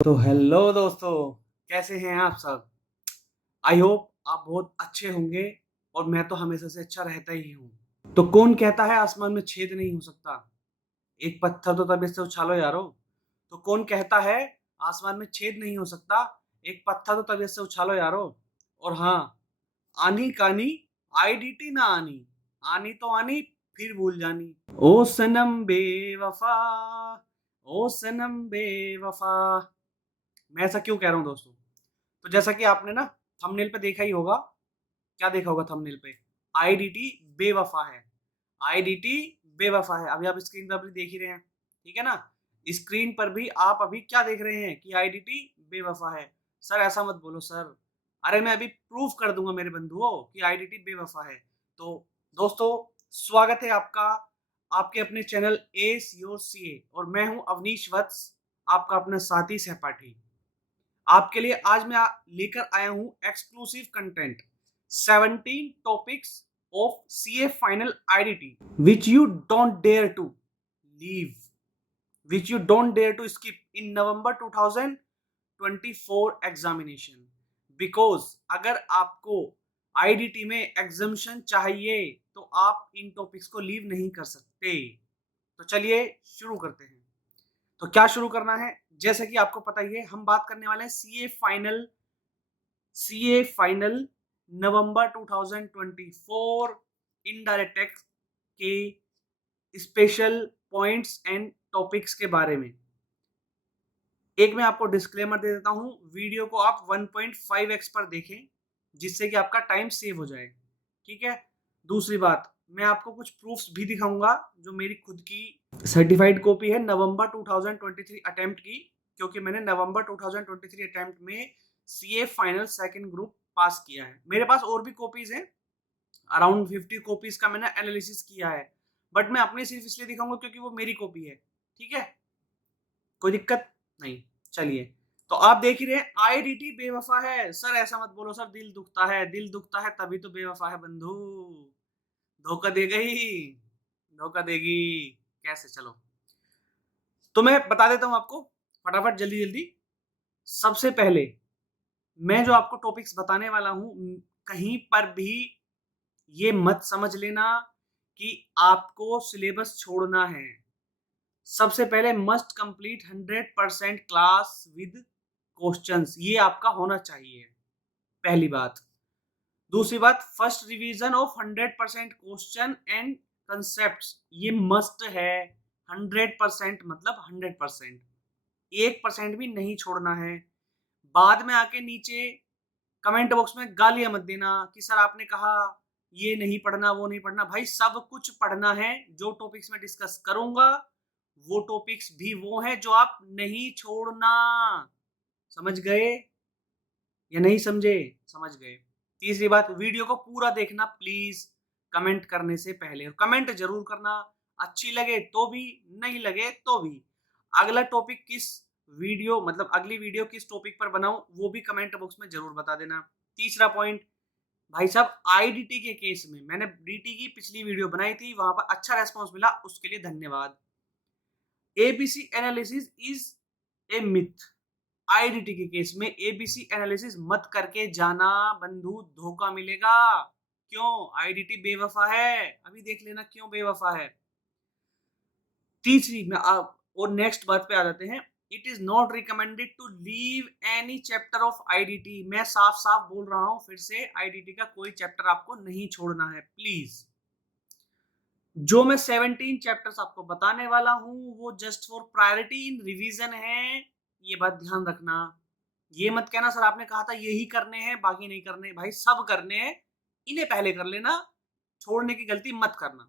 तो हेलो दोस्तों, कैसे हैं आप सब? आई होप आप बहुत अच्छे होंगे और मैं तो हमेशा से अच्छा रहता ही हूँ। तो कौन कहता है आसमान में छेद नहीं हो सकता? एक पत्थर तो तबीयत से उछालो यारो। तो कौन कहता है आसमान में छेद नहीं हो सकता? एक पत्थर तो तबीयत से उछालो यारो। और हाँ, आनी कानी आईडीटी ना आनी, आनी तो आनी फिर भूल जानी। ओ सनम बेवफा, ओ सनम बेवफा। मैं ऐसा क्यों कह रहा हूँ दोस्तों? तो जैसा कि आपने ना थंबनेल पे देखा ही होगा, क्या देखा होगा थंबनेल पे? आईडीटी बेवफा है। आईडीटी बेवफा है। अभी आप स्क्रीन पर अभी देख ही रहे हैं, ठीक है ना? स्क्रीन पर भी आप अभी क्या देख रहे हैं कि आईडीटी बेवफा है। सर ऐसा मत बोलो सर। अरे मैं अभी प्रूफ कर दूंगा मेरे बंधुओं कि आईडीटी बेवफा है। तो दोस्तों, स्वागत है आपका आपके अपने चैनल एस योर सीए और मैं हूं अवनीश वत्स, आपका अपना साथी सहपाठी। आपके लिए आज मैं लेकर आया हूं exclusive content 17 topics of CA final IDT which you don't dare to leave, which you don't dare to skip in November 2024 examination. Because अगर आपको आईडीटी में एग्जामिशन चाहिए तो आप इन टॉपिक्स को लीव नहीं कर सकते। तो चलिए शुरू करते हैं। तो क्या शुरू करना है? जैसे कि आपको पता ही है, हम बात करने वाले हैं सीए फाइनल नवंबर 2024 इनडायरेक्ट टैक्स के स्पेशल पॉइंट्स एंड टॉपिक्स के बारे में। एक मैं आपको डिस्क्लेमर दे देता हूं, वीडियो को आप 1.5x पर देखें जिससे कि आपका टाइम सेव हो जाए, ठीक है? दूसरी बात, मैं आपको कुछ प्रूफ्स भी दिखाऊंगा जो मेरी खुद की सर्टिफाइड कॉपी है नवंबर 2023 अटेम्प्ट की, क्योंकि मैंने नवंबर 2023 अटेम्प्ट में सीए फाइनल सेकंड ग्रुप पास किया है। मेरे पास और भी कॉपीज हैं, अराउंड 50 कॉपीज का मैंने एनालिसिस किया है, बट मैं अपनी सिर्फ इसलिए दिखाऊंगा क्योंकि वो मेरी कॉपी है, ठीक है? कोई दिक्कत नहीं। चलिए, तो आप देख ही रहे हैं आईडीटी बेवफा है। सर ऐसा मत बोलो सर, दिल दुखता है, दिल दुखता है तभी तो बेवफा है बंधु। धोखा दे गई, धोखा देगी कैसे? चलो, तो मैं बता देता हूं आपको फटाफट जल्दी जल्दी। सबसे पहले मैं जो आपको टॉपिक्स बताने वाला हूं, कहीं पर भी ये मत समझ लेना कि आपको सिलेबस छोड़ना है। सबसे पहले must complete 100% class with questions, ये आपका होना चाहिए, पहली बात। दूसरी बात, first revision of 100% question and concept, ये मस्ट है। 100% मतलब 100%, 1% भी नहीं छोड़ना है। बाद में आके नीचे कमेंट बॉक्स में गालियां मत देना कि सर आपने कहा ये नहीं पढ़ना वो नहीं पढ़ना। भाई सब कुछ पढ़ना है। जो टॉपिक्स में डिस्कस करूंगा वो टॉपिक्स भी वो हैं जो आप नहीं छोड़ना। समझ गए या नहीं समझे? समझ गए। तीसरी बात, वीडियो को पूरा देखना प्लीज, कमेंट करने से पहले। और कमेंट जरूर करना, अच्छी लगे तो भी, नहीं लगे तो भी। अगला टॉपिक किस वीडियो मतलब अगली वीडियो किस टॉपिक पर बनाऊं वो भी कमेंट बॉक्स में जरूर बता देना। तीसरा पॉइंट, भाई साहब आईडीटी के केस में मैंने डीटी की पिछली वीडियो बनाई थी, वहां पर अच्छा रेस्पॉन्स मिला, उसके लिए धन्यवाद। ABC analysis is a myth. IDT के केस में एबीसी एनालिसिस मत करके जाना बंधु, धोखा मिलेगा। क्यों? आईडीटी बेवफा है, अभी देख लेना क्यों बेवफा है। तीसरी में और नेक्स्ट बात पे आ जाते हैं। It is not recommended to leave any chapter of IDT. मैं साफ साफ बोल रहा हूं फिर से, आईडीटी का कोई चैप्टर आपको नहीं छोड़ना है प्लीज। जो मैं 17 चैप्टर्स आपको बताने वाला हूं वो just for priority in revision है, ये बात ध्यान रखना। ये मत कहना सर आपने कहा था यही करने हैं बाकी नहीं करने। भाई सब करने हैं, इन्हें पहले कर लेना, छोड़ने की गलती मत करना।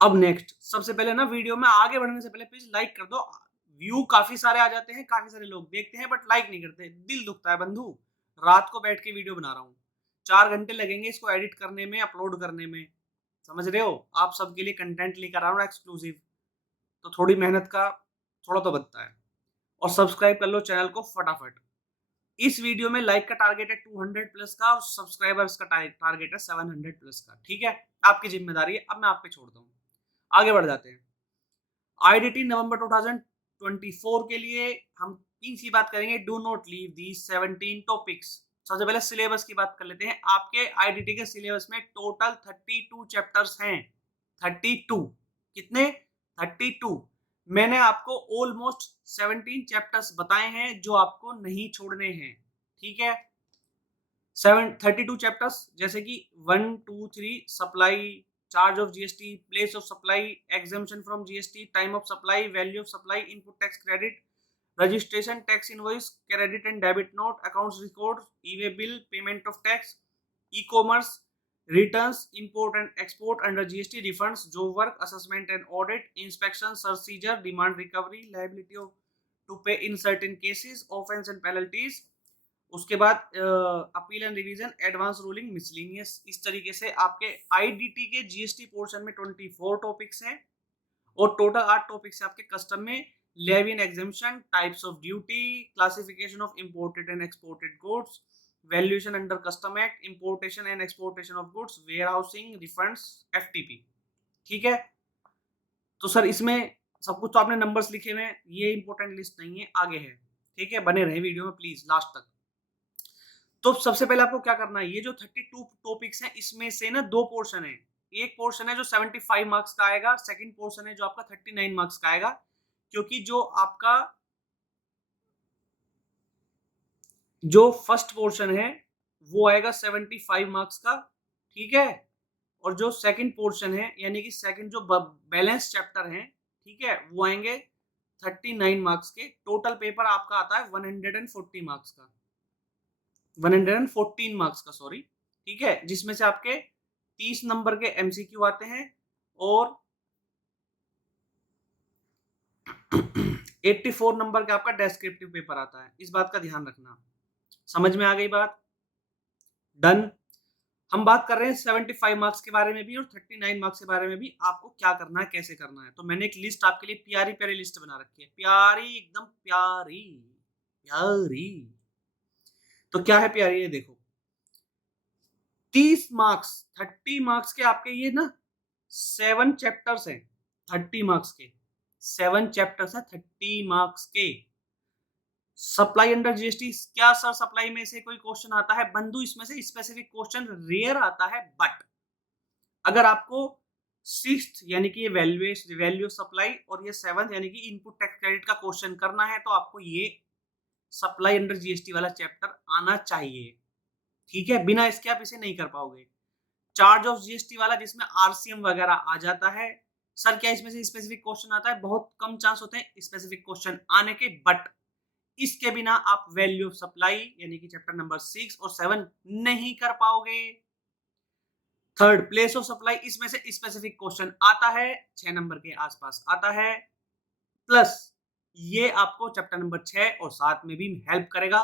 अब नेक्स्ट, सबसे पहले ना वीडियो में आगे बढ़ने से पहले प्लीज लाइक कर दो। व्यू काफी सारे आ जाते हैं, काफी सारे लोग देखते हैं बट लाइक नहीं करते, दिल दुखता है बंधु। रात को बैठ के वीडियो बना रहा हूँ, 4 घंटे लगेंगे इसको एडिट करने में, अपलोड करने में, समझ रहे हो? आप सबके लिए कंटेंट लेकर आ रहा हूँ एक्सक्लूसिव, तो थोड़ी मेहनत का थोड़ा तो बनता है। और सब्सक्राइब कर लो चैनल को फटाफट। इस वीडियो में लाइक का टारगेट है 200 प्लस का और सब्सक्राइबर्स का टारगेट है 700 प्लस का, ठीक है? आपकी जिम्मेदारी है। अब मैं आप पे छोड़ता हूँ, आगे बढ़ जाते हैं। आईडीटी नवंबर 24 के लिए हम तीन सी बात करेंगे। Do not leave these 17 topics. सबसे पहले सिलेबस की बात कर लेते हैं। आपके आईडीटी के सिलेबस में टोटल 32 चैप्टर्स हैं। 32 कितने? 32। मैंने आपको ऑलमोस्ट 17 चैप्टर्स बताए हैं जो आपको नहीं छोड़ने हैं, ठीक है। 32 चैप्टर्स, जैसे कि 1 2 3 supply, charge of GST, place of supply, exemption from GST, time of supply, value of supply, input tax credit, registration, tax invoice, credit and debit note, accounts record, E way bill, payment of tax, E commerce, returns, import and export under GST, refunds, job work, assessment and audit, inspection, seizure, demand recovery, liability to pay in certain cases, offence and penalties. उसके बाद appeal and revision, advance ruling, miscellaneous. इस तरीके से आपके IDT के GST portion में 24 topics हैं और टोटल 8 टॉपिक्स हैं आपके कस्टम में। Levy and exemption, types of duty, classification of imported and exported goods, valuation under custom act, importation and exportation of goods, warehousing, refunds, FTP, ठीक है। तो sir इसमें सब कुछ तो आपने नंबर्स लिखे हुए हैं, ये इंपॉर्टेंट लिस्ट नहीं है, आगे है, ठीक है। बने रहे वीडियो में प्लीज लास्ट तक। तो सबसे पहले आपको क्या करना है, ये जो 32 टॉपिक्स हैं इसमें से ना दो पोर्शन है। एक पोर्शन है जो 75 मार्क्स का आएगा, सेकंड पोर्शन है जो आपका 39 मार्क्स का आएगा। क्योंकि जो आपका जो फर्स्ट पोर्शन है वो आएगा 75 मार्क्स का, ठीक है। और जो सेकंड पोर्शन है यानी कि सेकंड जो बैलेंस चैप्टर है, ठीक है, वो आएंगे 39 मार्क्स के। टोटल पेपर आपका आता है 140 मार्क्स का, 114 मार्क्स का, सॉरी, ठीक है। जिसमें से आपके 30 नंबर के एमसीक्यू आते हैं और 84 नंबर का आपका डेस्क्रिप्टिव पेपर आता है। इस बात का ध्यान रखना। समझ में आ गई बात? डन। हम बात कर रहे हैं 75 मार्क्स के बारे में भी और 39 मार्क्स के बारे में भी, आपको क्या करना है, कैसे करना है। तो मैंने एक लिस्ट आपके लिए प्यारी प्यारी लिस्ट बना रखी है, प्यारी, एकदम प्यारी प्यारी। तो क्या है प्यारी, ये देखो। 30 मार्क्स, 30 मार्क्स के आपके ये ना 7 चैप्टर्स हैं। 30 मार्क्स के 7 चैप्टर्स है, 30 मार्क्स के। सप्लाई अंडर जीएसटी, क्या सर सप्लाई में से कोई क्वेश्चन आता है? बंधु इसमें से स्पेसिफिक क्वेश्चन रेयर आता है, बट अगर आपको 6th यानी कि ये वैल्यू सप्लाई और ये 7th यानी कि इनपुट टैक्स क्रेडिट का क्वेश्चन करना है, तो आपको ये सप्लाई अंडर जीएसटी वाला चैप्टर आना चाहिए, ठीक है। बिना इसके आप इसे नहीं कर पाओगे। चार्ज ऑफ जीएसटी वाला जिसमें आरसीएम वगैरह आ जाता है, सर क्या इसमें से स्पेसिफिक क्वेश्चन आता है? बहुत कम चांस होते हैं स्पेसिफिक क्वेश्चन आने के, बट इसके बिना आप वैल्यू ऑफ सप्लाई यानी कि चैप्टर नंबर 6 और 7 नहीं कर पाओगे। थर्ड, प्लेस ऑफ सप्लाई, इसमें से स्पेसिफिक क्वेश्चन आता है, 6 नंबर के आसपास आता है, प्लस ये आपको चैप्टर नंबर 6 और 7 में भी हेल्प करेगा।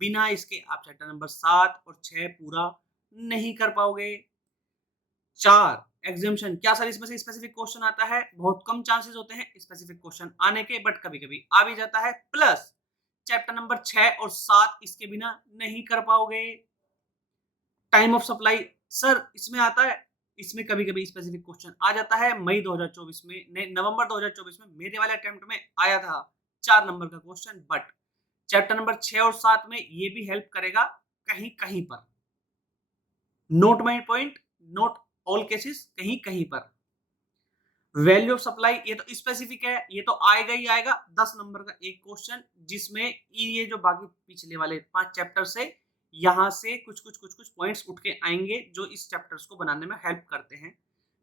बिना इसके आप चैप्टर नंबर 7 और 6 पूरा नहीं कर पाओगे। 4, एग्जाम्पशन, क्या सर इसमें से स्पेसिफिक क्वेश्चन आता है? बहुत कम चांसेस होते हैं स्पेसिफिक क्वेश्चन आने के, बट कभी कभी आ भी जाता है। प्लस चैप्टर नंबर 6 और 7 इसके बिना नहीं कर पाओगे। टाइम ऑफ सप्लाई, सर इसमें आता है, इसमें कभी कभी स्पेसिफिक क्वेश्चन आ जाता है। मई 2024 में, नवंबर 2024 में मेरे वाले अटेम्प्ट में आया था 4 नंबर का क्वेश्चन, बट चैप्टर नंबर 6 और 7 में ये भी हेल्प करेगा कहीं कहीं पर। Note my point, note all cases, कहीं कहीं पर। वैल्यू ऑफ सप्लाई, ये तो स्पेसिफिक है, ये तो आएगा ही आएगा। 10 नंबर का एक क्वेश्चन, जिसमें ये जो बाकी पिछले वाले 5 चैप्टर से यहां से कुछ पॉइंट्स उठ के आएंगे जो इस चैप्टर्स को बनाने में हेल्प करते हैं।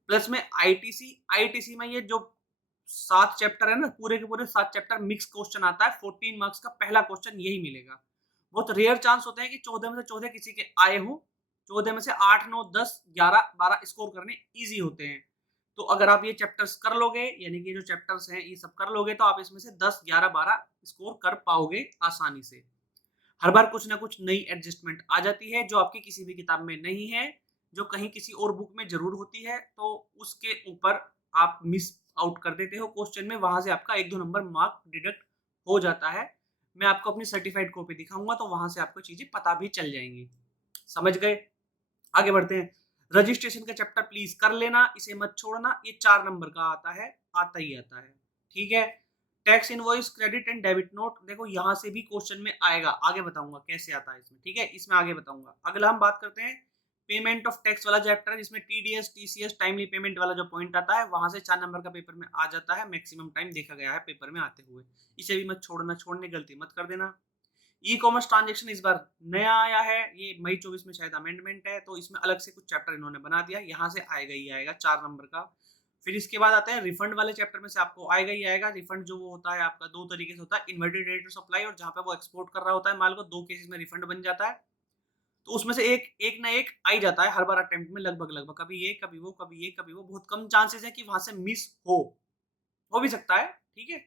प्लस में आईटीसी में ये जो 7 चैप्टर है ना, पूरे के पूरे 7 चैप्टर मिक्स क्वेश्चन आता है। 14 मार्क्स का पहला क्वेश्चन यही मिलेगा। बहुत रेयर चांस होते हैं कि 14 में से 14 किसी के आए हो। 14 में से 8 9 10 11 12 स्कोर करने ईजी होते हैं। तो अगर आप ये चैप्टर्स कर लोगे, यानी कि जो चैप्टर्स हैं ये सब कर लोगे, तो आप इसमें से 10 11 12 स्कोर कर पाओगे आसानी से। हर बार कुछ ना कुछ नई एडजस्टमेंट आ जाती है जो आपकी किसी भी किताब में नहीं है, जो कहीं किसी और बुक में जरूर होती है, तो उसके ऊपर आप मिस आउट कर देते हो क्वेश्चन में, वहां से आपका 1-2 नंबर मार्क डिडक्ट हो जाता है। मैं आपको अपनी सर्टिफाइड कॉपी दिखाऊंगा तो वहां से आपको चीजें पता भी चल जाएंगी। समझ गए? आगे बढ़ते हैं। रजिस्ट्रेशन का चैप्टर प्लीज कर लेना, इसे मत छोड़ना, ये 4 नंबर का आता है, आता ही आता है, ठीक है। Tax invoice, credit and debit note, देखो यहाँ से भी क्वेश्चन में आएगा, आगे बताऊंगा कैसे आता है इसमें, ठीक है, इसमें आगे बताऊंगा। अगला हम बात करते हैं पेमेंट ऑफ टैक्स वाला चैप्टर है, जिसमें टीडीएस टीसीएस टाइमली पेमेंट वाला जो पॉइंट आता है, वहां से 4 नंबर का पेपर में आ जाता है, मैक्सिमम टाइम देखा गया है पेपर में आते हुए। इसे भी मत छोड़ना, छोड़ने गलती मत कर देना। ई कॉमर्स ट्रांजेक्शन इस बार नया आया है, ये मई 24 में शायद अमेंडमेंट है, तो इसमें अलग से कुछ चैप्टर इन्होंने बना दिया, यहाँ से आएगा ही आएगा 4 नंबर का। फिर इसके बाद आते हैं रिफंड वाले चैप्टर में से आपको आएगा ही आएगा। रिफंड जो वो होता है आपका 2 तरीके से होता है, इन्वर्टेड रेट ऑफ सप्लाई, और जहाँ पे वो एक्सपोर्ट कर रहा होता है माल को, 2 केसेस में रिफंड बन जाता है। तो उसमें से एक ना एक आ ही जाता है हर बार अटेम्प्ट में, लगभग लगभग, कभी ये कभी वो कभी ये कभी वो, बहुत कम चांसेस है कि वहां से मिस हो भी सकता है, ठीक है।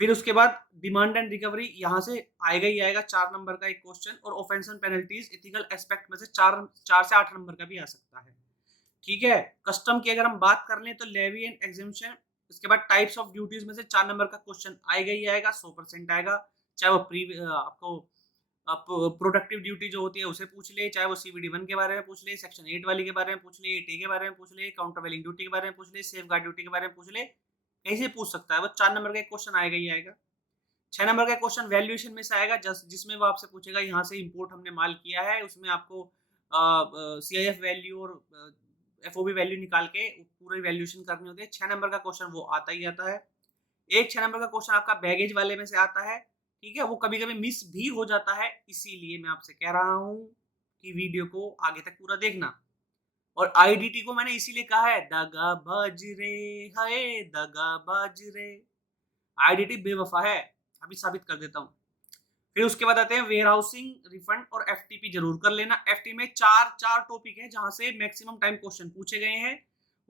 फिर उसके बाद डिमांड एंड रिकवरी, यहाँ से आएगा ही आएगा 4 नंबर का एक क्वेश्चन, और offence and penalties ethical aspect में से 4 से 8 नंबर का भी आ सकता है, ठीक है। कस्टम की अगर हम बात कर लें तो लेवी एंड एग्जेम्पशन, इसके बाद टाइप्स ऑफ ड्यूटीज में से 4 नंबर का क्वेश्चन आएगा ही आएगा, 100% आएगा। चाहे वो आपको आप प्रोडक्टिव ड्यूटी जो होती है उसे पूछ ले, चाहे वो सीवीडी 1 के बारे में पूछ ले, सेक्शन 8 वाली के बारे में पूछ ले, एटी के बारे में पूछ ले, काउंटर वेलिंग ड्यूटी के बारे में पूछ ले, सेफ गार्ड ड्यूटी के बारे में पूछ ले, कैसे पूछ सकता है वो। 4 नंबर का एक क्वेश्चन आएगा ही आएगा। 6 नंबर का क्वेश्चन वैल्यूएशन में से आएगा, जिसमें वो आपसे पूछेगा यहाँ से इंपोर्ट हमने माल किया है, उसमें आपको सीआईएफ वैल्यू और एफओबी वैल्यू निकाल के पूरी वैल्यूएशन करनी होती है। 6 नंबर का क्वेश्चन वो आता ही आता है। एक 6 नंबर का क्वेश्चन आपका बैगेज वाले में से आता है, ठीक है, वो कभी कभी मिस भी हो जाता है, इसीलिए मैं आपसे कह रहा हूँ कि वीडियो को आगे तक पूरा देखना। और आईडीटी को मैंने इसीलिए कहा है, दगाबाज रे, हाय दगाबाज रे, आईडीटी बेवफा है, अभी साबित कर देता हूँ। फिर उसके बाद आते हैं वेयर हाउसिंग, रिफंड और एफटीपी जरूर कर लेना। एफटी में चार टॉपिक है जहां से मैक्सिमम टाइम क्वेश्चन पूछे गए हैं,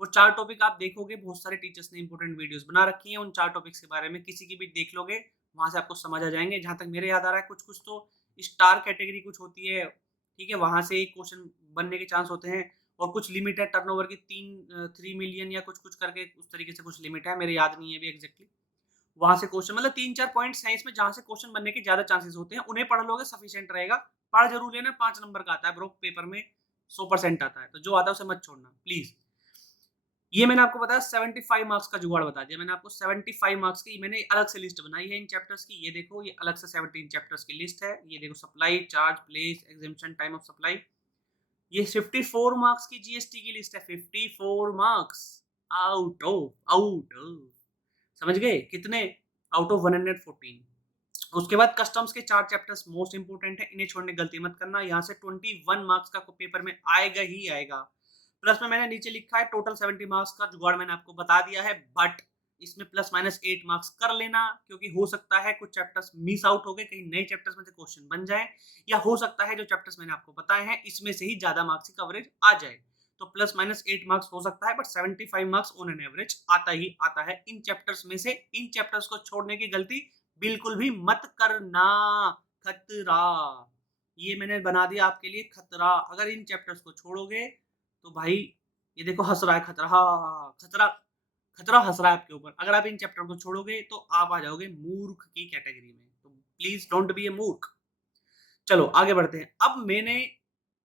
वो 4 टॉपिक आप देखोगे, बहुत सारे टीचर्स ने इंपॉर्टेंट वीडियोस बना रखी हैं उन 4 टॉपिक्स के बारे में, किसी की भी देख लोगे वहां से आपको समझ आ जाएंगे। जहां तक मेरे याद आ रहा है, कुछ कुछ तो स्टार कैटेगरी कुछ होती है, ठीक है, वहां से एक क्वेश्चन बनने के चांस होते हैं, और कुछ लिमिट है टर्नओवर की 3 मिलियन या कुछ कुछ करके उस तरीके से कुछ लिमिट है, मेरे याद नहीं है अभी एग्जैक्टली। वहां से क्वेश्चन मतलब 3-4 पॉइंट्स हैं इसमें जहां से क्वेश्चन बनने के ज्यादा चांसेस होते हैं, उन्हें पढ़ लोगे सफिशिएंट रहेगा। पढ़ जरूर लेना, 5 नंबर का आता है ब्रो पेपर में, 100% आता है, तो जो आता है उसे मत छोड़ना प्लीज। ये मैंने आपको बताया 75 मार्क्स का जुगाड़ बता दिया मैंने आपको। 75 मार्क्स की मैंने अलग से लिस्ट बनाई है इन चैप्टर्स की, ये देखो, ये अलग से 17 चैप्टर्स की लिस्ट है, ये देखो, supply, charge, place, exemption, time of supply. ये 54 मार्क्स की जीएसटी की लिस्ट है, 54 मार्क्स आउट समझ गए कितने, आउट ऑफ 114। उसके बाद कस्टम्स के 4 चैप्टर्स मोस्ट इंपोर्टेंट है, इन्हें छोड़ने गलती मत करना, यहाँ से 21 मार्क्स का पेपर में आएगा ही आएगा। प्लस में मैंने नीचे लिखा है टोटल 70 मार्क्स का जुगाड़ मैंने आपको बता दिया है, बट इसमें प्लस माइनस 8 मार्क्स कर लेना, क्योंकि हो सकता है कुछ चैप्टर्स मिस आउट हो गए, कहीं नए चैप्टर्स में से क्वेश्चन बन जाए, या हो सकता है जो चैप्टर्स मैंने आपको बताए हैं इसमें से ही ज्यादा मार्क्स की कवरेज आ जाए, तो प्लस माइनस 8 मार्क्स हो सकता है, but 75 marks on an average आता ही आता है इन चैप्टर्स में से। इन चैप्टर्स को छोड़ने की गलती बिल्कुल भी मत करना, खतरा, ये मैंने बना दिया आपके लिए खतरा। अगर इन चैप्टर्स को छोड़ोगे तो भाई, ये देखो हंस रहा है खतरा, खतरा, खतरा हंस रहा है आपके ऊपर। अगर आप इन चैप्टर को छोड़ोगे तो आप आ जाओगे मूर्ख की कैटेगरी में, तो प्लीज डोंट बी ए मूर्ख। चलो आगे बढ़ते हैं। अब मैंने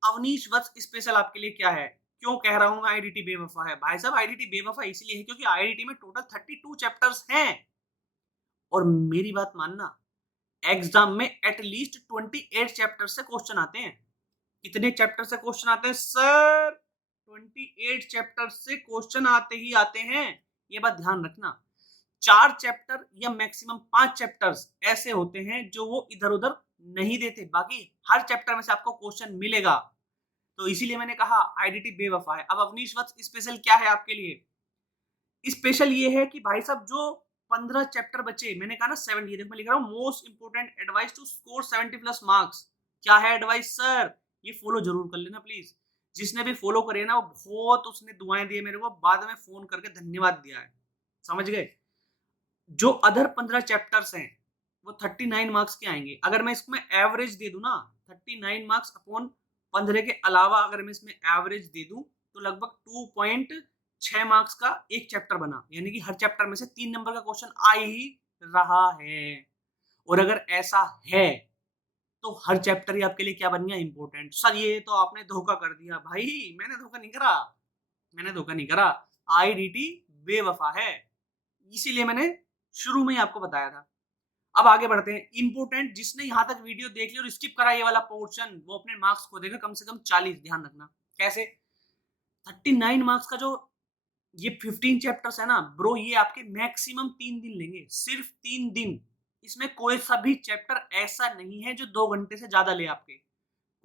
अवनीश वत्स स्पेशल आपके लिए क्या है, क्यों कह रहा हूं मैं आईडीटी बेवफा है, भाई साहब आईडीटी बेवफा इसलिए है क्योंकि आईडीटी में टोटल 32 चैप्टर्स हैं, और मेरी बात मानना, एग्जाम में एटलीस्ट 28 चैप्टर से क्वेश्चन आते हैं। कितने चैप्टर से क्वेश्चन आते हैं सर? 28 चैप्टर से क्वेश्चन आते ही आते हैं, ये बात ध्यान रखना। 4 चैप्टर या मैक्सिमम 5 चैप्टर्स ऐसे होते हैं जो वो इधर उधर नहीं देते, बाकी हर चैप्टर में से आपको क्वेश्चन मिलेगा, तो इसीलिए मैंने कहा आईडीटी बेवफा है। अब अवनीश वत्स स्पेशल क्या है आपके लिए? स्पेशल ये है कि भाई साहब जो 15 चैप्टर बचे, मैंने कहा ना 70, ये देखो मैं लिख रहा हूँ most important advice to score 70+ marks. क्या है एडवाइस सर? ये फॉलो जरूर कर लेना प्लीज। जिसने भी फॉलो करे ना वो बहुत, उसने दुआएं दी मेरे को, बाद में फोन करके धन्यवाद दिया है, समझ गए। जो अदर 15 चैप्टर्स हैं वो 39 मार्क्स के आएंगे। अगर मैं इसमें एवरेज दे दूं ना, 39 मार्क्स अपॉन 15 के अलावा अगर मैं इसमें एवरेज दे दूं तो लगभग 2.6 मार्क्स का एक चैप्टर बना, यानी कि हर चैप्टर में से 3 नंबर का क्वेश्चन आ ही रहा है। और अगर ऐसा है तो हर चैप्टर ही आपके लिए क्या बन गया, इंपॉर्टेंट। सर ये तो आपने धोखा कर दिया। भाई मैंने धोखा नहीं करा, मैंने धोखा नहीं करा, आईडीटी बेवफा है, इसीलिए मैंने शुरू में ही आपको बताया था। अब आगे बढ़ते हैं। इंपोर्टेंट, जिसने यहाँ तक वीडियो देख ली और स्किप करा ये वाला पोर्शन, वो अपने मार्क्स को देगा कम से कम 40। ध्यान रखना कैसे। 39 मार्क्स का जो ये 15 चैप्टर्स है ना ब्रो, ये आपके मैक्सिमम 3 दिन लेंगे, सिर्फ 3 दिन। इसमें कोई सा भी चैप्टर ऐसा नहीं है जो 2 घंटे से ज्यादा ले आपके।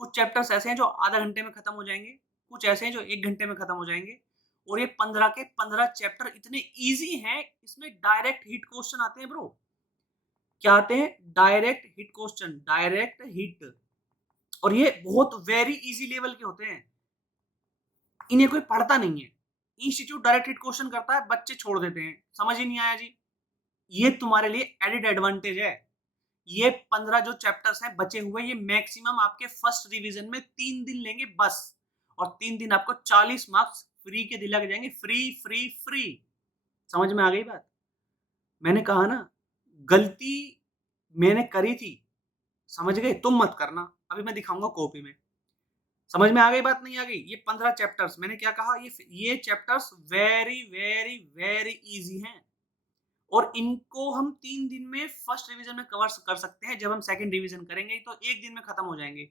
कुछ चैप्टर्स ऐसे हैं जो आधा घंटे में खत्म हो जाएंगे, कुछ ऐसे हैं जो 1 घंटे में खत्म हो जाएंगे। और ये 15 के 15 चैप्टर इतने इजी हैं, इसमें डायरेक्ट हिट क्वेश्चन आते हैं ब्रो। क्या आते हैं? Direct hit question, direct hit. और ये बहुत वेरी इजी लेवल के होते हैं, इन्हें कोई पढ़ता नहीं है। इंस्टीट्यूट डायरेक्ट हिट क्वेश्चन करता है, बच्चे छोड़ देते हैं, समझ ही नहीं आया जी। ये तुम्हारे लिए एडिड एडवांटेज है। ये 15 जो चैप्टर्स हैं बचे हुए, ये मैक्सिमम आपके फर्स्ट रिवीजन में 3 दिन लेंगे बस। और 3 दिन आपको 40 मार्क्स फ्री के दिला के जाएंगे, फ्री फ्री फ्री। समझ में आ गई बात? मैंने कहा ना, गलती मैंने करी थी, समझ गए? तुम मत करना। अभी मैं दिखाऊंगा कॉपी में। समझ में आ गई बात, नहीं आ गई? ये 15 चैप्टर्स, मैंने क्या कहा, ये chapters very very very easy हैं। और इनको हम 3 दिन में फर्स्ट रिवीजन में कवर कर सकते हैं। जब हम सेकंड रिवीजन करेंगे तो 1 दिन में खत्म हो जाएंगे।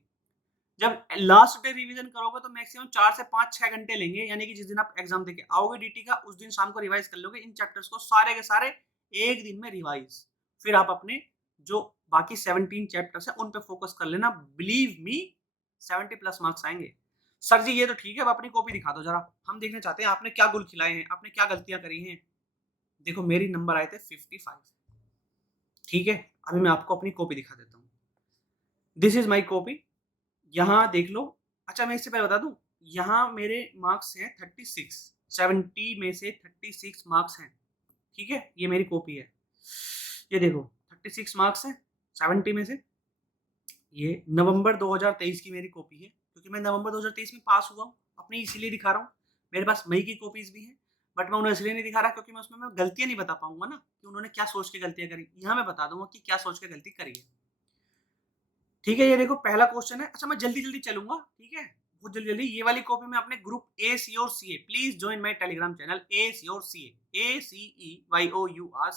जब लास्ट डे रिवीजन करोगे तो मैक्सिमम 4 से 5-6 घंटे लेंगे, यानी कि जिस दिन आप एग्जाम देके आओगे डीटी का, उस दिन शाम को रिवाइज कर लोगे इन चैप्टर्स को सारे के सारे 1 दिन में रिवाइज। फिर आप अपने जो बाकी 17 चैप्टर्स है उन पे फोकस कर लेना। बिलीव मी, 70+ मार्क्स आएंगे। सर जी ये तो ठीक है, अब अपनी कॉपी दिखा दो जरा, हम देखना चाहते हैं आपने क्या गुल खिलाए हैं, आपने क्या गलतियां करी हैं। देखो मेरी नंबर आए थे 55। ठीक है, अभी मैं आपको अपनी कॉपी दिखा देता हूँ। दिस इज माई कॉपी, यहाँ देख लो। अच्छा मैं इससे पहले बता दूं, यहाँ मेरे मार्क्स हैं 36, 70 में से 36 मार्क्स हैं। ठीक है, ये मेरी कॉपी है, ये देखो 36 मार्क्स हैं 70 में से। ये नवंबर 2023 की मेरी कॉपी है, क्योंकि मैं नवंबर 2023 में पास हुआ हूँ, अपनी इसीलिए दिखा रहा हूँ। मेरे पास मई की कॉपीज भी हैं, बट मैं उन्हें इसलिए नहीं दिखा रहा क्योंकि मैं उसमें गलतियां नहीं बता पाऊंगा ना, कि उन्होंने क्या सोच के गलतियां करी। यहाँ मैं बता दूंगा कि क्या सोच के गलती करी है। ठीक है, ये देखो पहला क्वेश्चन है। अच्छा मैं जल्दी जल्दी चलूंगा, ठीक है, बहुत जल्दी जल्दी। ये वाली कॉपी में अपने ग्रुप ए सी और C A, please join my Telegram channel A C और सी ACEYOURCA।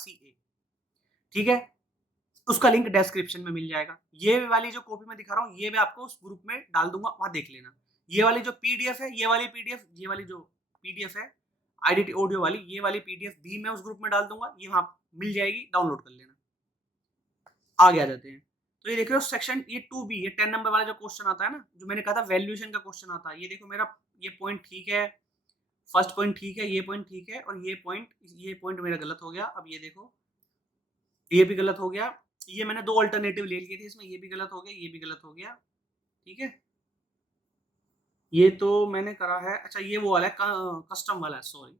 ठीक है, उसका लिंक डिस्क्रिप्शन में मिल जाएगा। ये वाली जो कॉपी मैं दिखा रहा हूँ, ये मैं आपको उस ग्रुप में डाल दूंगा, वहां देख लेना। ये वाली जो पीडीएफ है, ये वाली जो पीडीएफ है आईडीटी ऑडियो वाली, ये वाली पीडीएफ भी मैं उस ग्रुप में डाल दूंगा, ये वहां मिल जाएगी, डाउनलोड कर लेना। आगे आ जाते हैं। तो ये देख रहे हो सेक्शन, ये 2B, ये 10 नंबर वाला जो क्वेश्चन आता है ना, जो मैंने कहा था वैल्यूएशन का क्वेश्चन आता है। ये देखो मेरा ये पॉइंट ठीक है, फर्स्ट पॉइंट ठीक है, ये पॉइंट ठीक है, और ये पॉइंट मेरा गलत हो गया। अब ये देखो ये भी गलत हो गया। ये मैंने 2 अल्टरनेटिव ले लिए थे इसमें, ये भी गलत हो गया, ये भी गलत हो गया। ठीक है, ये तो मैंने करा है। अच्छा ये वो वाला है, कस्टम वाला है, सॉरी,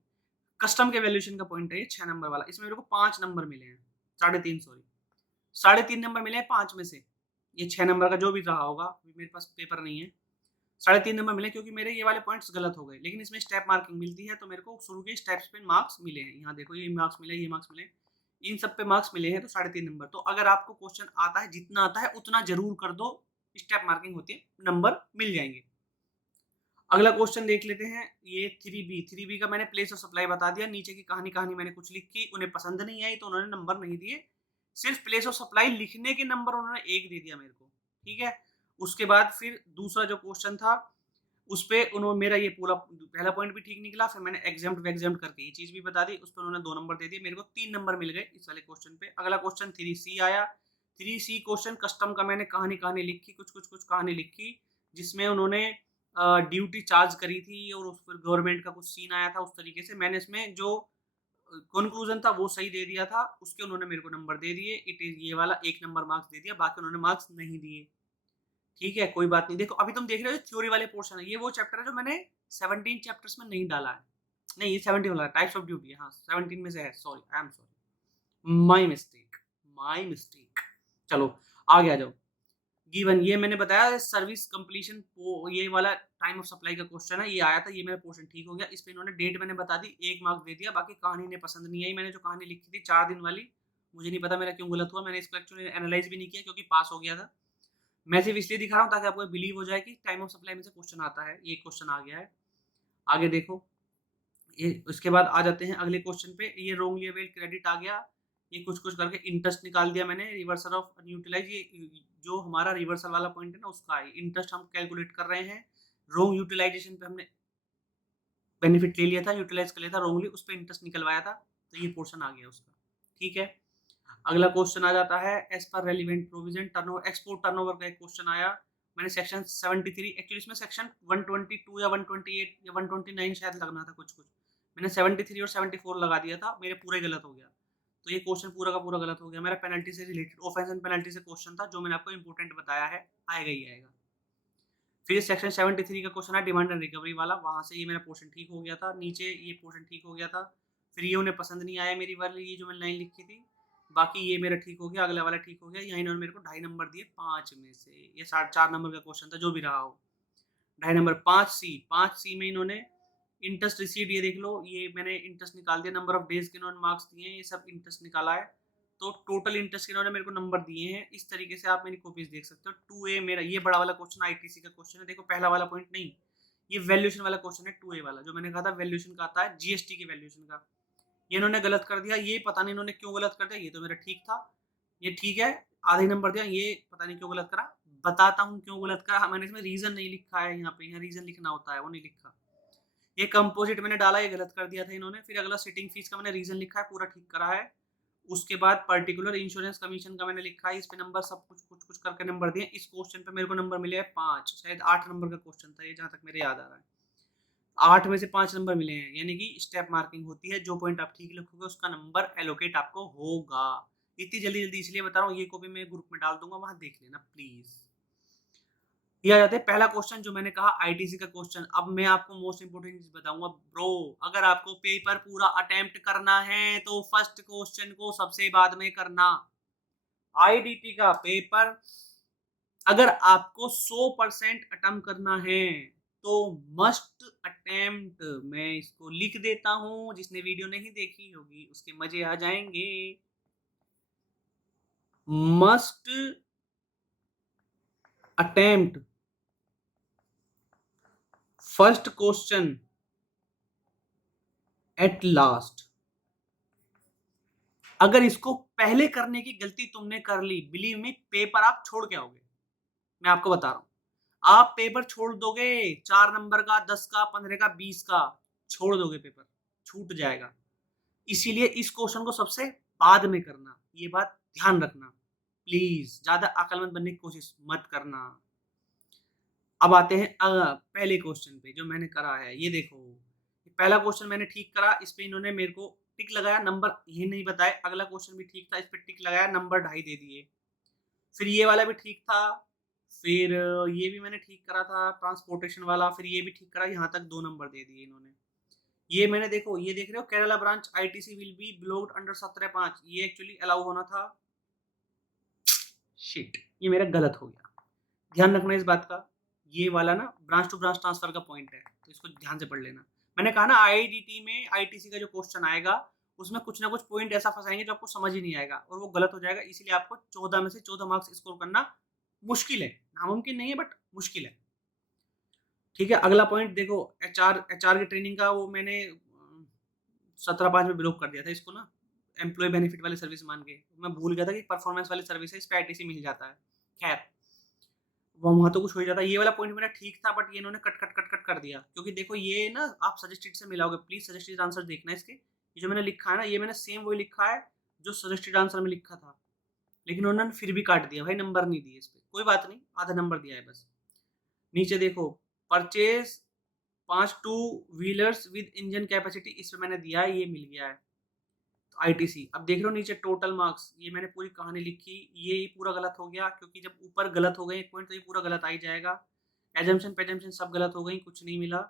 कस्टम के वैल्यूएशन का पॉइंट है ये 6 नंबर वाला। इसमें मेरे को 5 नंबर मिले हैं, 3.5 सॉरी, 3.5 नंबर मिले हैं 5 में से। ये 6 नंबर का जो भी रहा होगा, मेरे पास पेपर नहीं है। 3.5 नंबर मिले क्योंकि मेरे ये वाले पॉइंट्स गलत हो गए, लेकिन इसमें स्टेप मार्किंग मिलती है, तो मेरे को शुरू के स्टेप्स पे मार्क्स मिले हैं। यहाँ देखो ये मार्क्स मिले, ये मार्क्स मिले, इन सब पे मार्क्स मिले हैं, तो 3.5 नंबर। तो अगर आपको क्वेश्चन आता है, जितना आता है उतना जरूर कर दो, स्टेप मार्किंग होती है, नंबर मिल जाएंगे। अगला क्वेश्चन देख लेते हैं, ये 3B का मैंने प्लेस ऑफ सप्लाई बता दिया। नीचे की कहानी मैंने कुछ लिखी, उन्हें पसंद नहीं आई तो उन्होंने नंबर नहीं दिए, सिर्फ प्लेस ऑफ सप्लाई लिखने के नंबर उन्होंने 1 दे दिया मेरे को। ठीक है, उसके बाद फिर दूसरा जो क्वेश्चन था उस पे उन्होंने मेरा ये पूरा पहला पॉइंट भी ठीक निकला, फिर मैंने एग्जाम्प्ट वैग्जाम्प्ट करके ये चीज भी बता दी, उस पर उन्होंने 2 नंबर दे दिए, मेरे को 3 नंबर मिल गए इस वाले क्वेश्चन पे। अगला क्वेश्चन 3C आया। 3C क्वेश्चन कस्टम का मैंने कहानी लिखी, कुछ कहानी लिखी, जिसमें उन्होंने ड्यूटी चार्ज करी थी और उस पर गवर्नमेंट का कुछ सीन आया था। उस तरीके से मैंने इसमें जो कंक्लूजन था वो सही दे दिया था, उसके उन्होंने मेरे को नंबर दे दिए। इट इज ये वाला 1 नंबर मार्क्स दे दिया, बाकी उन्होंने मार्क्स नहीं दिए। ठीक है, कोई बात नहीं। देखो अभी तुम देख रहे हो थ्योरी वाले पोर्शन है, ये वो चैप्टर है जो मैंने 17 चैप्टर्स में नहीं डाला है। नहीं ये 17 वाला टाइप्स ऑफ ड्यूटी है, हाँ 17 में से है, sorry I am sorry, my mistake. चलो आगे आ जाओ। गिवन, ये मैंने बताया सर्विस कंप्लीशन, ये वाला टाइम ऑफ सप्लाई का क्वेश्चन है, ये आया था, ये मेरा पोर्शन ठीक हो गया। इस पे इन्होंने डेट मैंने बता दी, 1 मार्क्स दे दिया। बाकी कहानी ने पसंद नहीं आई, मैंने जो कहानी लिखी थी 4 दिन वाली, मुझे नहीं पता मेरा क्यों गलत हुआ, मैंने इसको एक्चुअली एनालाइज भी नहीं किया क्योंकि पास हो गया था। मैं सिर्फ इसलिए दिखा रहा हूँ ताकि आपको बिलीव हो जाए कि टाइम ऑफ सप्लाई में से क्वेश्चन आता है, ये क्वेश्चन आ गया है। आगे देखो, ये उसके बाद आ जाते हैं अगले क्वेश्चन पे। ये रोंगली अवेल क्रेडिट आ गया, ये कुछ कुछ करके इंटरेस्ट निकाल दिया मैंने, रिवर्सल ऑफ यूटिलाइज, ये जो हमारा रिवर्सल वाला पॉइंट है ना उसका है, इंटरेस्ट हम कैलकुलेट कर रहे हैं, रॉन्ग यूटिलाइजेशन पे हमने बेनिफिट ले लिया था, यूटिलाइज कर लिया था रॉन्गली, उस पे इंटरेस्ट निकलवाया था, तो ये पोर्शन आ गया उसका। ठीक है, अगला क्वेश्चन आ जाता है एज पर relevant provision turnover, export turnover का एक क्वेश्चन आया। मैंने सेक्शन 73, एक्चुअली इसमें सेक्शन 122 या 128 या 129 शायद लगना था कुछ कुछ, मैंने 73 और 74 लगा दिया था, मेरे पूरे गलत हो गया, तो ये क्वेश्चन पूरा का पूरा गलत हो गया मेरा। पेनल्टी से रिलेटेड, ऑफेंस एंड पेनल्टी से क्वेश्चन था, जो मैंने आपको इंपॉर्टेंट बताया है, आएगा ही आएगा। फिर सेक्शन 73 का क्वेश्चन है डिमांड एंड रिकवरी वाला, वहां से ये मेरा पोर्शन ठीक हो गया था, नीचे ये पोर्शन ठीक हो गया था। फिर ये उन्हें पसंद नहीं आया मेरी वाली, ये जो मैंने लाइन लिखी थी, बाकी ये मेरा ठीक हो गया, अगला वाला ठीक हो गया। यहाँ इन्होंने मेरे को 2.5 नंबर दिए 5 में से, ये 4 नंबर का क्वेश्चन था, जो भी रहा हो। 2.5 नंबर। 5C में इन्होंने इंटरेस्ट रिसीव्ड, ये देख लो, ये मैंने इंटरेस्ट निकाल दिया, नंबर ऑफ डेज के इन्होंने मार्क्स दिए हैं, ये सब इंटरेस्ट निकाला है, तो टोटल इंटरेस्ट के इन्होंने मेरे को नंबर दिए हैं। इस तरीके से आप मेरी कॉपीज देख सकते हो। 2A मेरा ये बड़ा वाला क्वेश्चन आईटीसी का क्वेश्चन है, देखो पहला वाला पॉइंट नहीं, ये वैल्यूएशन वाला क्वेश्चन है 2A वाला, जो मैंने कहा था वैल्यूएशन का आता है, जीएसटी के वैल्यूएशन का। ये इन्होंने गलत कर दिया, ये पता नहीं इन्होंने क्यों गलत कर दिया, ये तो मेरा ठीक था, ये ठीक है, आधा ही नंबर दिया, ये पता नहीं क्यों गलत करा, बताता हूँ क्यों गलत करा। मैंने इसमें रीजन नहीं लिखा है, यहाँ पे यहाँ रीजन लिखना होता है, वो नहीं लिखा। ये कंपोजिट मैंने डाला, ये गलत कर दिया था इन्होंने। फिर अगला सिटिंग फीस का मैंने रीजन लिखा है, पूरा ठीक करा है। उसके बाद पर्टिकुलर इंश्योरेंस कमीशन का मैंने लिखा है, इस पे नंबर सब कुछ कुछ करके नंबर दिए। इस क्वेश्चन पे मेरे को नंबर मिले हैं 5, शायद 8 नंबर का क्वेश्चन था ये, जहां तक मेरे याद आ रहा है। 8 में से 5 नंबर मिले हैं, यानी कि स्टेप मार्किंग होती है, जो पॉइंट आप ठीक लिखोगे उसका नंबर एलोकेट आपको होगा। इतनी जल्दी जल्दी इसलिए बता रहा हूँ, ये कॉपी मैं ग्रुप में डाल दूंगा, वहां देख लेना प्लीज। ये आ जाते हैं पहला क्वेश्चन, जो मैंने कहा आईटीसी का क्वेश्चन। अब मैं आपको मोस्ट इंपोर्टेंट चीज बताऊंगा ब्रो, अगर आपको पेपर पूरा अटेम्प्ट करना है तो फर्स्ट क्वेश्चन को सबसे बाद में करना। आईडीटी का पेपर अगर आपको 100% अटेम्प्ट करना है तो मस्ट अटेम्प्ट, मैं इसको लिख देता हूं, जिसने वीडियो नहीं देखी होगी उसके मजे आ जाएंगे। Must attempt first question at last. अगर इसको पहले करने की गलती तुमने कर ली, बिलीव मी, पेपर आप छोड़ के आओगे, मैं आपको बता रहा हूं। आप पेपर छोड़ दोगे, 4 नंबर का, 10 का, 15 का, 20 का छोड़ दोगे, पेपर छूट जाएगा। इसीलिए इस क्वेश्चन को सबसे बाद में करना, ये बात ध्यान रखना प्लीज, ज्यादा अक्लमंद बनने की कोशिश मत करना। अब आते हैं पहले क्वेश्चन पे जो मैंने करा है, ये देखो पहला क्वेश्चन मैंने ठीक करा, इस पे इन्होंने मेरे को टिक लगाया, नंबर ये नहीं बताए। अगला क्वेश्चन भी ठीक था, इस पे टिक लगाया, नंबर 2.5 दे दिए। फिर ये वाला भी ठीक था, फिर ये भी मैंने ठीक करा था ट्रांसपोर्टेशन वाला, फिर ये भी ठीक करा, यहाँ तक 2 नंबर दे दिए इन्होंने। ये मैंने देखो, ये देख रहे हो Kerala branch ITC will be blocked under 17(5), ये एक्चुअली अलाउ होना था, शिट, ये मेरा गलत हो गया। ध्यान रखना इस बात का, ये वाला ना ब्रांच टू ब्रांच ट्रांसफर का पॉइंट है, तो इसको ध्यान से पढ़ लेना। मैंने कहा ना आईडीटी में आईटीसी का जो क्वेश्चन आएगा उसमें कुछ ना कुछ पॉइंट ऐसा फंसाएंगे जो आपको समझ ही नहीं आएगा और वो गलत हो जाएगा, इसीलिए आपको 14 में से 14 मार्क्स स्कोर करना मुश्किल है, नामुमकिन नहीं है बट मुश्किल है। ठीक है, अगला पॉइंट देखो, एचआर की ट्रेनिंग का वो मैंने 17(5) में ब्लॉक कर दिया था इसको ना, एम्प्लॉय बेनिफिट वाली सर्विस मान के, मैं भूल गया था कि परफॉर्मेंस वाली सर्विस है, इस पे आईटीसी मिल जाता है। खैर वहां तो कुछ हो जाता है। ये वाला पॉइंट मेरा ठीक था, बट ये इन्होंने कट कट कट कट कर दिया, क्योंकि देखो ये ना आप सजेस्टेड से मिलाओगे, प्लीज सजेस्टेड आंसर देखना इसके। ये जो मैंने लिखा है ना, ये मैंने सेम वही लिखा है जो सजेस्टेड आंसर में लिखा था, लेकिन उन्होंने फिर भी काट दिया भाई, नंबर नहीं दिए इस पे, कोई बात नहीं, आधा नंबर दिया है बस। नीचे देखो, purchase 5 two wheelers with engine capacity, इस पे मैंने दिया है, ये मिल गया है आईटीसी। अब देख लो नीचे टोटल मार्क्स, ये मैंने पूरी कहानी लिखी, ये पूरा गलत हो गया, क्योंकि जब ऊपर गलत हो गए एक पॉइंट तो ये पूरा गलत आ ही जाएगा। एजम्पशन पेजम्पशन सब गलत हो गई, कुछ नहीं मिला।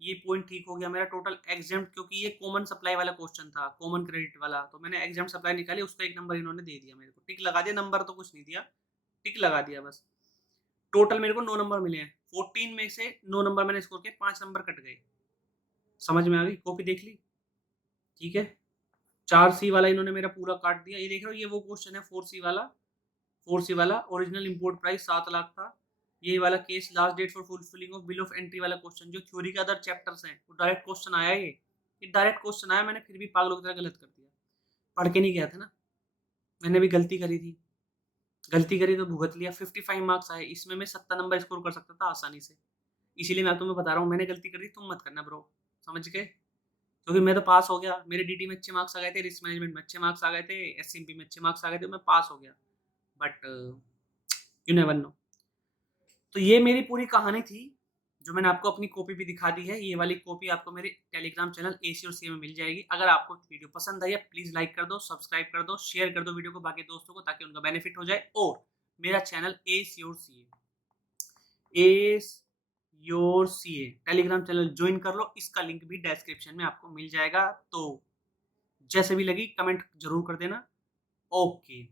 ये पॉइंट ठीक हो गया मेरा। टोटल एग्जाम्प्ट, क्योंकि ये कॉमन सप्लाई वाला क्वेश्चन था, कॉमन क्रेडिट वाला, तो मैंने एग्जाम्प्ट सप्लाई निकाली, उसका 1 नंबर इन्होंने दे दिया मेरे को, टिक लगा दिया, नंबर तो कुछ नहीं दिया, टिक लगा दिया बस। टोटल मेरे को 9 नंबर मिले हैं, 14 में से 9 नंबर मैंने स्कोर किए, 5 नंबर कट गए। समझ में आ गई, कॉपी देख ली, ठीक है। 4C वाला इन्होंने मेरा पूरा काट दिया। ये देख रहे हो, ये वो क्वेश्चन है 4C वाला ओरिजिनल इंपोर्ट प्राइस 7 लाख था। ये वाला case last date for fulfilling of bill of entry वाला क्वेश्चन, जो थ्योरी के अदर चैप्टर्स हैं, वो डायरेक्ट क्वेश्चन आया, ये डायरेक्ट क्वेश्चन आया, मैंने फिर भी पागलों की तरह गलत कर दिया, पढ़ के नहीं गया था ना। मैंने भी गलती करी थी, गलती करी तो भुगत लिया, 55 मार्क्स आए, इसमें मैं 70 नंबर स्कोर कर सकता था आसानी से। इसीलिए मैं तुम्हें बता रहा हूँ, मैंने गलती कर दी, तुम मत करना ब्रो, समझ गए? क्योंकि मैं तो पास हो गया, मेरे डीटी में अच्छे मार्क्स आ गए थे, रिस्क मैनेजमेंट में अच्छे मार्क्स आ गए थे, एससीएमपी में अच्छे मार्क्स आ गए थे, मैं पास हो गया। But you never know. तो ये मेरी पूरी कहानी थी, जो मैंने आपको अपनी कॉपी भी दिखा दी है। ये वाली कॉपी आपको मेरे टेलीग्राम चैनल एसी और सीए में मिल जाएगी। अगर आपको वीडियो पसंद आई है, प्लीज़ लाइक कर दो, सब्सक्राइब कर दो, शेयर कर दो वीडियो को बाकी दोस्तों को, ताकि उनका बेनिफिट हो जाए। और मेरा चैनल एसी और CA, S your CA Telegram channel join कर लो, इसका लिंक भी डिस्क्रिप्शन में आपको मिल जाएगा। तो जैसे भी लगी कमेंट जरूर कर देना। ओके।